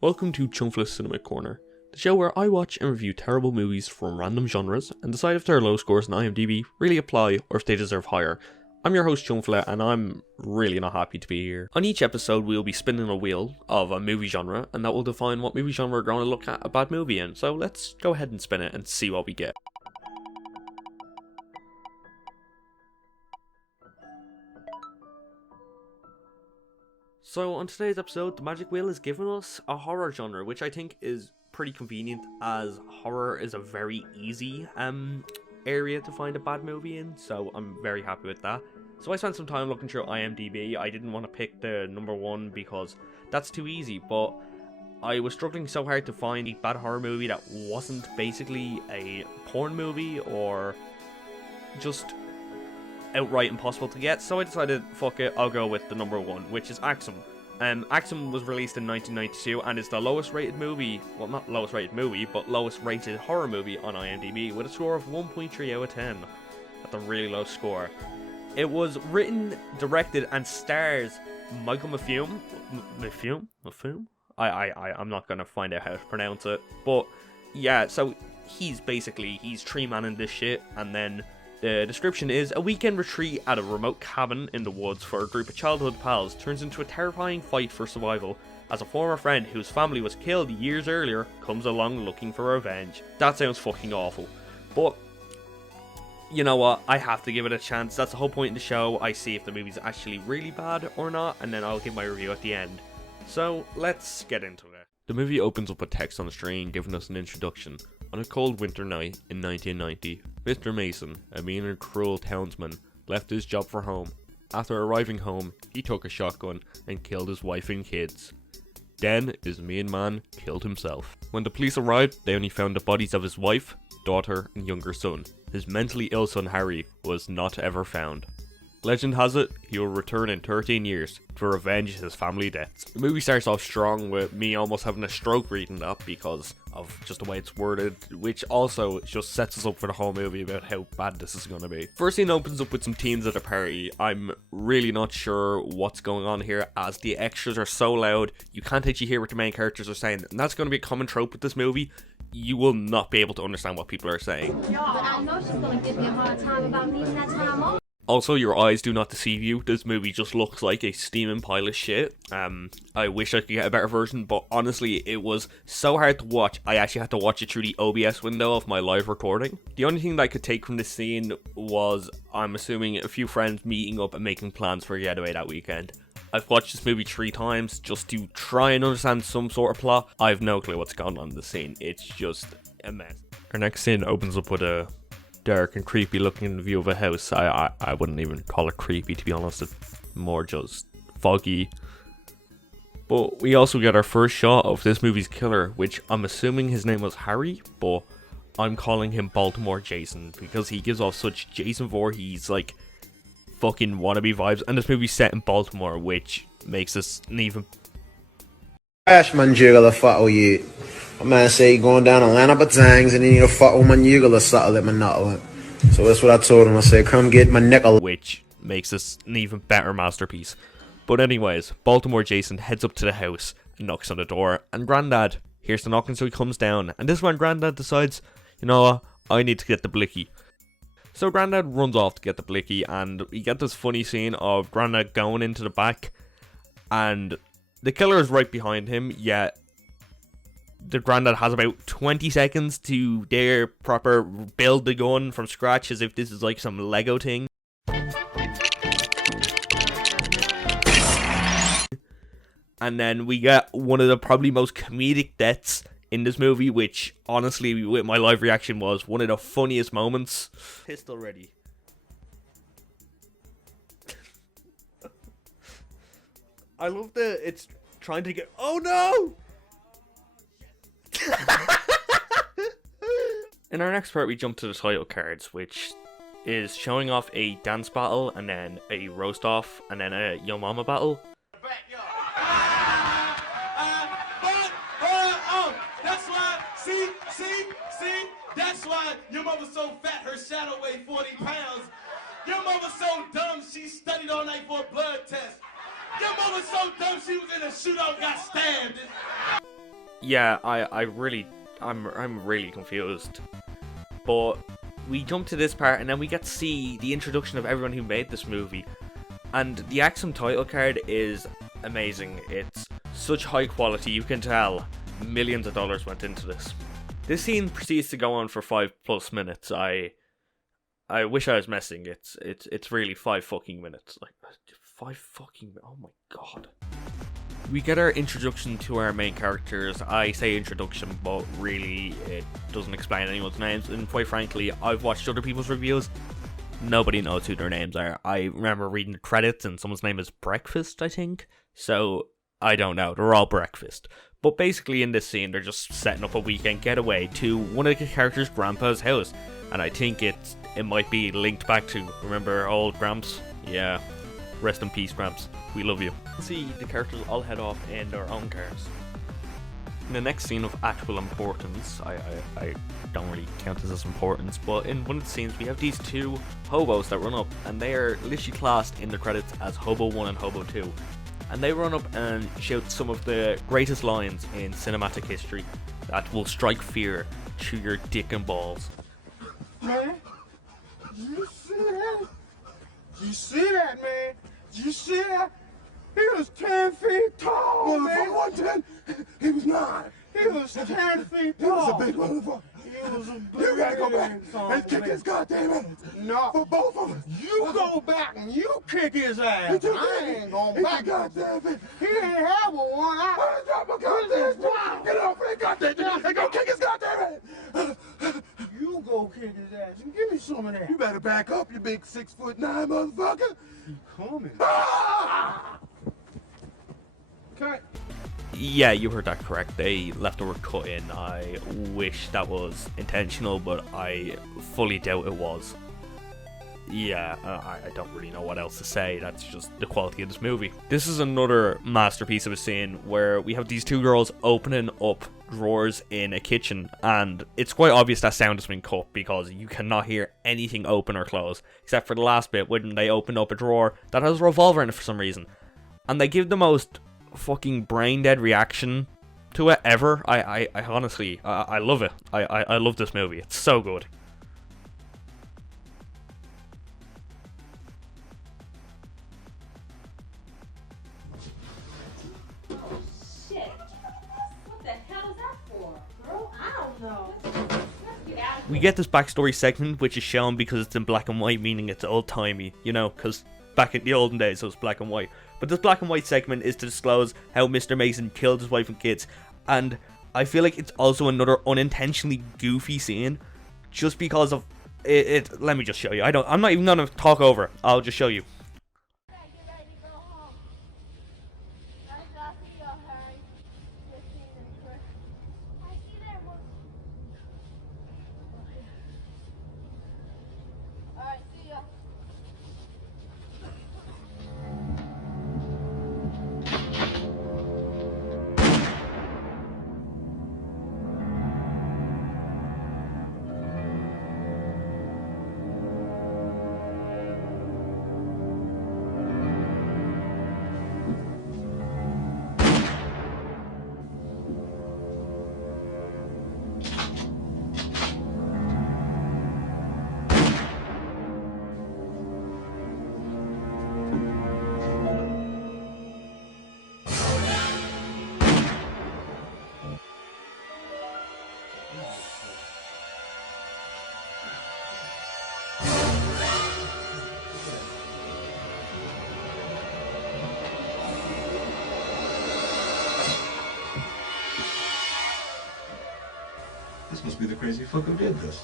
Welcome to Chungfella Cinema Corner, the show where I watch and review terrible movies from random genres and decide if their low scores on IMDb really apply or if they deserve higher. I'm your host Chungfella and I'm really not happy to be here. On each episode we'll be spinning a wheel of a movie genre and that will define what movie genre we're going to look at a bad movie in, so let's go ahead and spin it and see what we get. So on today's episode, the Magic Wheel is giving us a horror genre, which I think is pretty convenient as horror is a very easy area to find a bad movie in, so I'm very happy with that. So I spent some time looking through IMDb. I didn't want to pick the number one because that's too easy, but I was struggling so hard to find a bad horror movie that wasn't basically a porn movie or just outright impossible to get, so I decided, fuck it, I'll go with the number one, which is Ax'em. Ax'em was released in 1992 and is the lowest rated movie, well not lowest rated movie, but lowest rated horror movie on IMDb with a score of 1.3 out of 10. That's a really low score. It was written, directed and stars Michael Maffume? I'm not gonna find out how to pronounce it, but yeah, so he's tree-manning this shit, and then the description is, a weekend retreat at a remote cabin in the woods for a group of childhood pals turns into a terrifying fight for survival as a former friend whose family was killed years earlier comes along looking for revenge. That sounds fucking awful, but you know what, I have to give it a chance. That's the whole point in the show. I see if the movie's actually really bad or not, and then I'll give my review at the end. So let's get into it. The movie opens up with text on the screen giving us an introduction. On a cold winter night in 1990, Mr. Mason, a mean and cruel townsman, left his job for home. After arriving home, he took a shotgun and killed his wife and kids. Then, his mean man killed himself. When the police arrived, they only found the bodies of his wife, daughter, and younger son. His mentally ill son Harry was not ever found. Legend has it, he will return in 13 years to revenge his family deaths. The movie starts off strong with me almost having a stroke reading that because of just the way it's worded, which also just sets us up for the whole movie about how bad this is going to be. First scene opens up with some teens at a party. I'm really not sure what's going on here as the extras are so loud, you can't actually hear what the main characters are saying, and that's going to be a common trope with this movie. You will not be able to understand what people are saying. But I know she's going to give me a hard time about needing that time off. Also, your eyes do not deceive you. This movie just looks like a steaming pile of shit. I wish I could get a better version, but honestly, it was so hard to watch. I actually had to watch it through the OBS window of my live recording. The only thing that I could take from this scene was, I'm assuming, a few friends meeting up and making plans for a getaway that weekend. I've watched this movie 3 times just to try and understand some sort of plot. I have no clue what's going on in the scene. It's just a mess. Our next scene opens up with a dark and creepy looking view of a house. I wouldn't even call it creepy, to be honest. It's more just foggy. But we also get our first shot of this movie's killer, which I'm assuming his name was Harry, but I'm calling him Baltimore Jason because he gives off such Jason Voorhees like fucking wannabe vibes, and this movie's set in Baltimore, which makes this an even Ash man jiggle fuck with you. My man say he going down Atlanta Batangs and he need to fuck with my jiggle or something let my knuckle. So that's what I told him. I said, come get my nickel. Which makes this an even better masterpiece. But anyways, Baltimore Jason heads up to the house and knocks on the door, and Grandad hears the knocking, so he comes down, and this is when Grandad decides, you know what, I need to get the blicky. So Grandad runs off to get the blicky, and we get this funny scene of Grandad going into the back, and the killer is right behind him, yet the Grandad has about 20 seconds to dare proper build the gun from scratch as if this is like some Lego thing. And then we get one of the probably most comedic deaths in this movie, which honestly with my live reaction was one of the funniest moments. Pistol ready. I love that it's trying to get. Oh no! In our next part, we jump to the title cards, which is showing off a dance battle, and then a roast off, and then a Yo Mama battle. That's why, see, that's why your mother's so fat, her shadow weighed 40 pounds. Your mother's so dumb, she studied all night for a blood test. Your mother's so dumb, she was in a shootout, got stabbed. Yeah, I'm really confused. But we jump to this part, and then we get to see the introduction of everyone who made this movie. And the Ax'em title card is amazing. It's such high quality, you can tell millions of dollars went into this. This scene proceeds to go on for 5+ minutes. I wish I was messing. It's really 5 fucking minutes. Like 5 fucking. Oh my god. We get our introduction to our main characters. I say introduction, but really it doesn't explain anyone's names. And quite frankly, I've watched other people's reviews. Nobody knows who their names are. I remember reading the credits and someone's name is Breakfast, I think. So I don't know. They're all Breakfast. But basically in this scene, they're just setting up a weekend getaway to one of the characters' grandpa's house. And I think it might be linked back to, remember old Gramps? Yeah. Rest in peace, Gramps. We love you. See, the characters all head off in their own cars. In the next scene of actual importance, I don't really count this as importance, but in one of the scenes we have these two hobos that run up, and they are literally classed in the credits as Hobo 1 and Hobo 2. And they run up and shout some of the greatest lines in cinematic history that will strike fear through your dick and balls. Man, you see that? You see that, man? You see that? He was 10 feet tall, man. What 10? He was 9. He was 10 feet tall. He was a big motherfucker. He was a big. You gotta go back and kick his goddamn ass. No. For both of us. You go back and you kick his ass. I ain't going back. Goddamn it. He didn't have one. I drop my goddamn. Get off that goddamn and go kick his goddamn ass. You go kick his ass and give me some of that. You better back up, you big 6'9" motherfucker. You coming? Ah! Cut. Yeah, you heard that correct. They left the word cut in. I wish that was intentional, but I fully doubt it was. Yeah, I don't really know what else to say. That's just the quality of this movie. This is another masterpiece of a scene where we have these two girls opening up drawers in a kitchen, and it's quite obvious that sound has been cut because you cannot hear anything open or close, except for the last bit when they open up a drawer that has a revolver in it for some reason. And they give the most fucking brain dead reaction to it ever. I honestly, I love it. I love this movie. It's so good. We get this backstory segment, which is shown because it's in black and white, meaning it's old-timey, you know, because back in the olden days it was black and white. But this black and white segment is to disclose how Mr. Mason killed his wife and kids, and I feel like it's also another unintentionally goofy scene, just because of it. Let me just show you. I'm not even gonna talk over it. I'll just show you. This must be the crazy fuck who did this.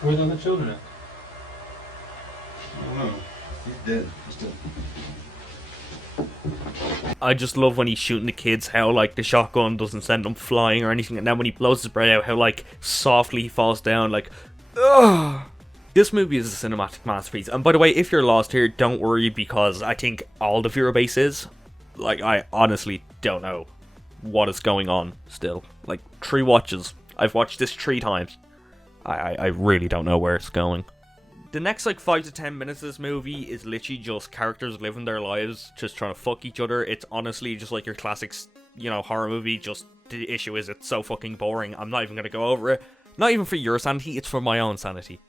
Where's all the children at? I don't know. He's dead. He's dead. I just love when he's shooting the kids, how like the shotgun doesn't send them flying or anything, and then when he blows his brain out, how like softly he falls down, like, ugh. This movie is a cinematic masterpiece. And by the way, if you're lost here, don't worry, because I think all the viewer base is. Like, I honestly don't know what is going on still. Like, 3 watches. I've watched this 3 times. I really don't know where it's going. The next like 5 to 10 minutes of this movie is literally just characters living their lives, just trying to fuck each other. It's honestly just like your classic horror movie. Just the issue is it's so fucking boring. I'm not even gonna go over it. Not even for your sanity, it's for my own sanity.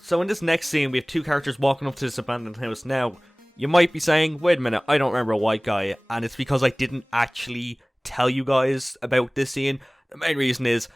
So in this next scene, we have two characters walking up to this abandoned house. Now, you might be saying, wait a minute, I don't remember a white guy, and it's because I didn't actually tell you guys about this scene. The main reason is,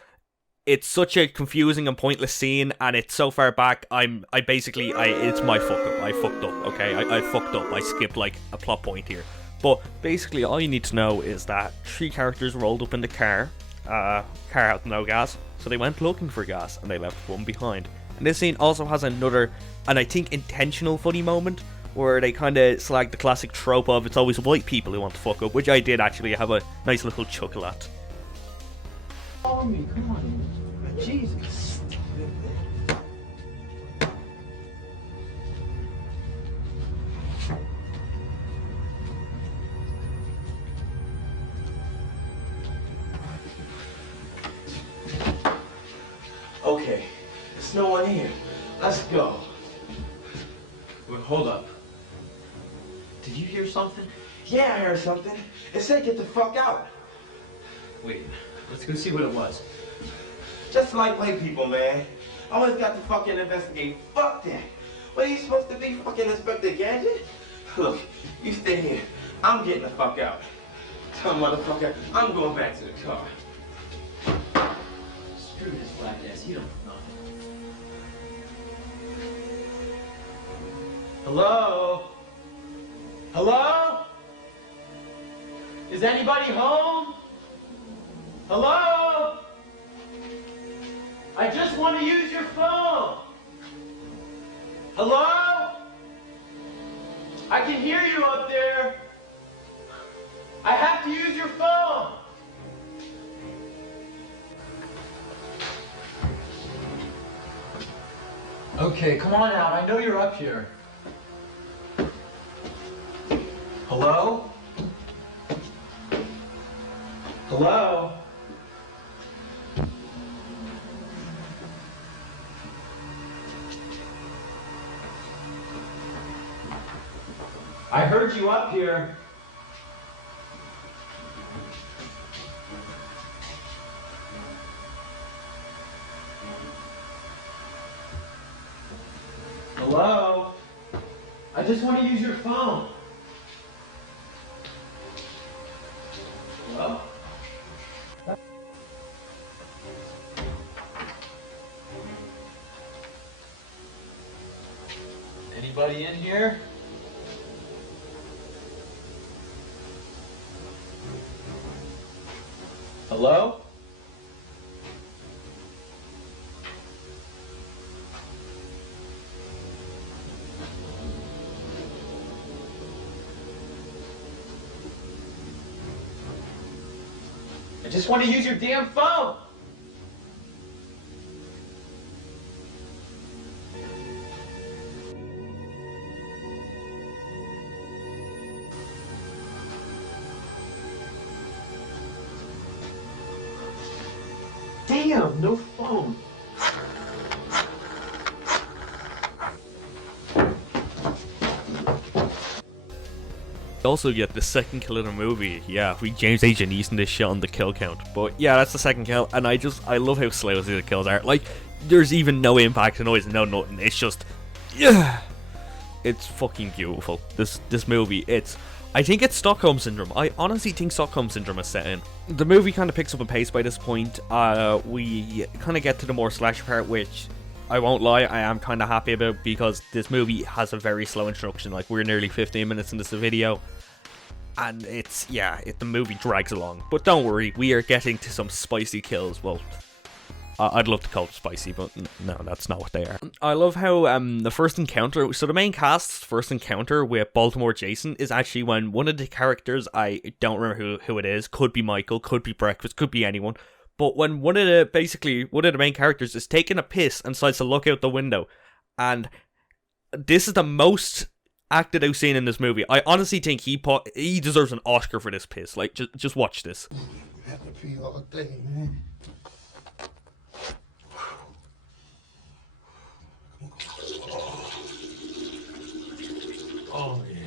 it's such a confusing and pointless scene, and it's so far back, it's my fuck up. I fucked up, okay? I fucked up. I skipped, like, a plot point here. But, basically, all you need to know is that three characters rolled up in the car. Car had no gas, so they went looking for gas, and they left one behind. And this scene also has another, and I think intentional funny moment, where they kind of slag the classic trope of it's always white people who want to fuck up, which I did actually have a nice little chuckle at. Follow me, come on. Jesus. Okay, there's no one here. Let's go. Wait, hold up. Did you hear something? Yeah, I heard something. It said get the fuck out. Wait, let's go see what it was. Just like white people, man. I always got to fucking investigate. Fuck that. What are you supposed to be, fucking Inspector Gadget? Look, you stay here. I'm getting the fuck out. Tell motherfucker, I'm going back to the car. Screw this black ass, you don't know nothing. Hello? Hello? Is anybody home? Hello? I just want to use your phone. Hello? I can hear you up there. I have to use your phone. Okay, come on out. I know you're up here. Hello? Hello? I heard you up here. Hello? I just want to use your phone. Hello? Anybody in here? Hello? I just want to use your damn phone. Damn, no phone. Also get the second kill of the movie. Yeah, we James Agent using this shit on the kill count. But yeah, that's the second kill, and I love how slow the kills are. Like, there's even no impact noise, no nothing. It's just, yeah, it's fucking beautiful. This movie, I think it's Stockholm Syndrome. I honestly think Stockholm Syndrome is set in. The movie kind of picks up a pace by this point. We kind of get to the more slasher part, which I won't lie, I am kind of happy about, because this movie has a very slow introduction. Like, we're nearly 15 minutes into the video, and the movie drags along. But don't worry, we are getting to some spicy kills. Well, I'd love to call it spicy, but no, that's not what they are. I love how the first encounter, so the main cast's first encounter with Baltimore Jason is actually when one of the characters, I don't remember who it is, could be Michael, could be Breakfast, could be anyone, but when one of the main characters is taking a piss and decides to look out the window, and this is the most acted out scene in this movie. I honestly think he deserves an Oscar for this piss. Like, just watch this. I have to pee all day, man. Oh, yeah.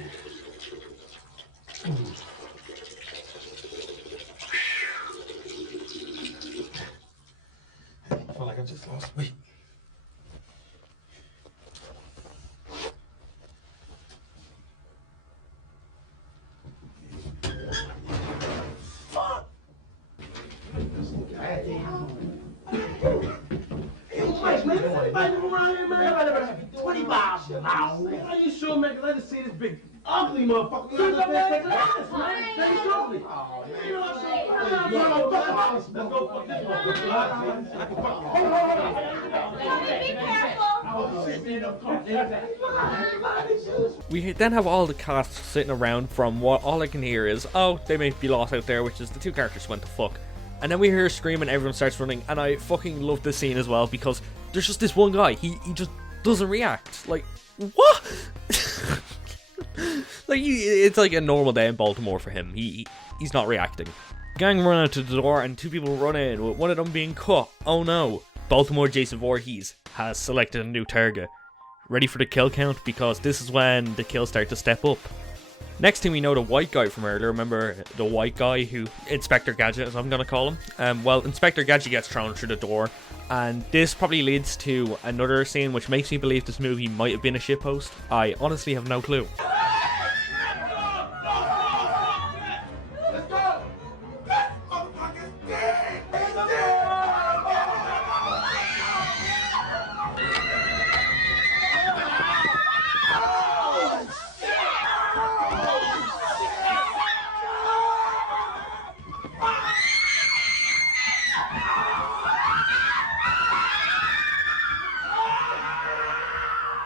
I just lost weight. Fuck! Mike, man, is anybody around here, man? 20 miles an hour. Are you sure, man? Let us see this big, ugly motherfucker. You know what I'm saying? Let me go. You know what I'm saying? Let's go fuck this motherfucker. We then have all the cast sitting around. From what all I can hear is, oh, they may be lost out there, which is the two characters went to fuck. And then we hear a scream and everyone starts running, and I fucking love this scene as well because there's just this one guy, he just doesn't react. Like, what? Like, it's like a normal day in Baltimore for him. He's not reacting. Gang run out to the door and two people run in, with one of them being cut. Oh no. Baltimore Jason Voorhees has selected a new target. Ready for the kill count, because this is when the kills start to step up. Next thing we know, the white guy from earlier, remember the white guy who, Inspector Gadget as I'm going to call him, well, Inspector Gadget gets thrown through the door, and this probably leads to another scene which makes me believe this movie might have been a shitpost. I honestly have no clue.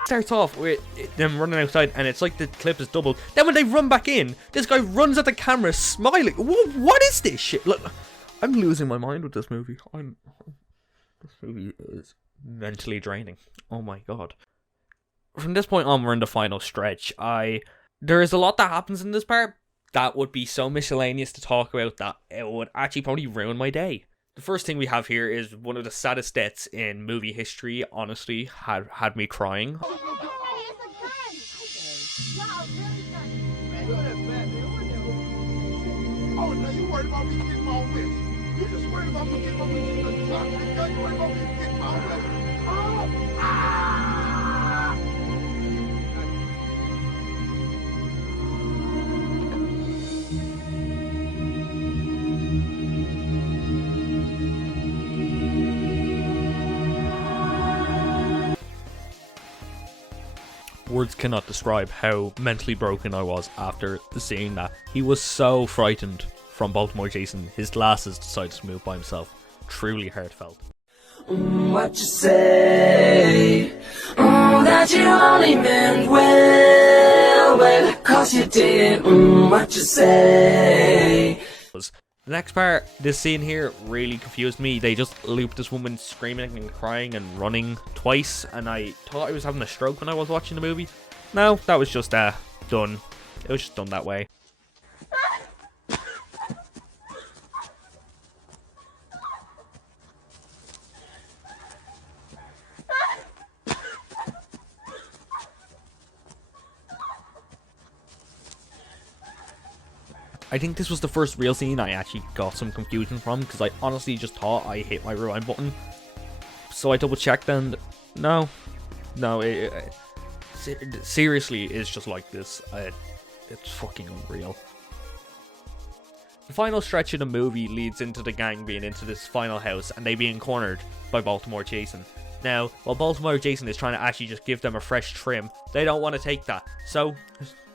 Starts off with them running outside and it's like the clip is doubled. Then when they run back in, this guy runs at the camera smiling. What is this shit? Look, I'm losing my mind with this movie. This movie is mentally draining. Oh my god. From this point on, we're in the final stretch. There is a lot that happens in this part that would be so miscellaneous to talk about that it would actually probably ruin my day. The first thing we have here is one of the saddest deaths in movie history. Honestly, had me crying. Hey, it's a gun. Wow, Oh, now you worried about me getting my wish. You just worried about me getting my wish. You worried about me getting my wish. Oh, ah! Words cannot describe how mentally broken I was after seeing that. He was so frightened from Baltimore Jason, his glasses decided to move by himself. Truly heartfelt. What you say? That you only meant well, 'cause you did. What you say? The next part, this scene here really confused me. They just looped this woman screaming and crying and running twice, and I thought I was having a stroke when I was watching the movie. No, that was just done. It was just done that way. I think this was the first real scene I actually got some confusion from, because I honestly just thought I hit my rewind button. So I double checked and no, it seriously is just like this. It's fucking unreal. The final stretch of the movie leads into the gang being into this final house and they being cornered by Baltimore Jason. Now, while Baltimore Jason is trying to actually just give them a fresh trim, they don't want to take that. So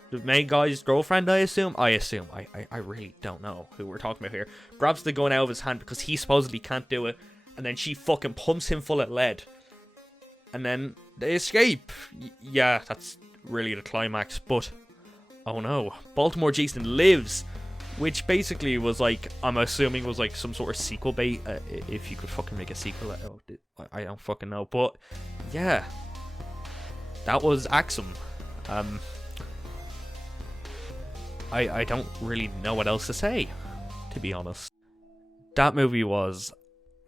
the main guy's girlfriend, I assume, I really don't know who we're talking about here, grabs the gun out of his hand because he supposedly can't do it, and then she fucking pumps him full of lead. And then they escape. Yeah, that's really the climax, but oh no, Baltimore Jason lives, which basically was like, I'm assuming was like some sort of sequel bait, if you could fucking make a sequel. I don't fucking know, but yeah, that was Ax'em. I don't really know what else to say, to be honest. That movie was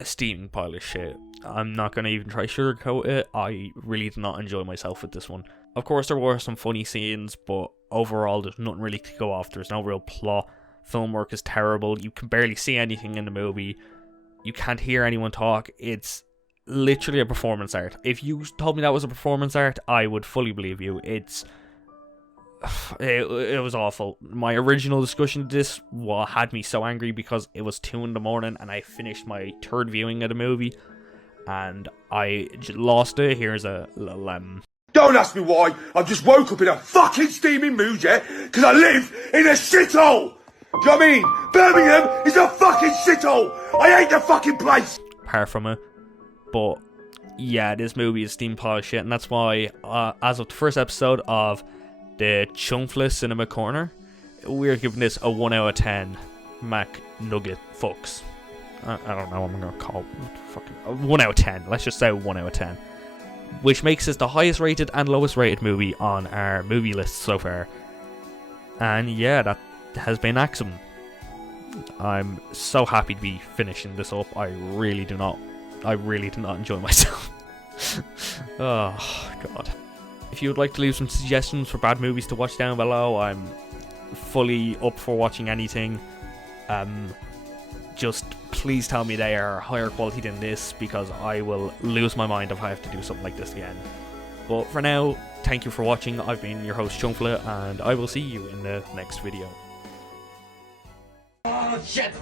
a steaming pile of shit. I'm not going to even try to sugarcoat it. I really did not enjoy myself with this one. Of course, there were some funny scenes, but overall, there's nothing really to go off. There's no real plot. Film work is terrible. You can barely see anything in the movie. You can't hear anyone talk. It's literally a performance art. If you told me that was a performance art, I would fully believe you. It was awful. My original discussion of this had me so angry because it was 2 in the morning and I finished my 3rd viewing of the movie and I lost it. Here's a little Don't ask me why. I've just woke up in a fucking steaming mood, yeah? Because I live in a shithole. Do you know what I mean? Birmingham is a fucking shithole. I hate the fucking place. apart from it. But yeah, this movie is steam polished shit, and that's why as of the first episode of the Chungfella Cinema Corner, we're giving this a 1 out of 10 Mac Nugget fucks. I don't know what I'm gonna call it. Fucking 1 out of 10. Let's just say 1 out of 10, which makes this the highest rated and lowest rated movie on our movie list so far. And yeah, that has been Ax'em. I'm so happy to be finishing this up. I really do not enjoy myself. Oh god. If you would like to leave some suggestions for bad movies to watch down below, I'm fully up for watching anything. Just please tell me they are higher quality than this, because I will lose my mind if I have to do something like this again. But for now, thank you for watching. I've been your host Chungfella, and I will see you in the next video. Oh shit!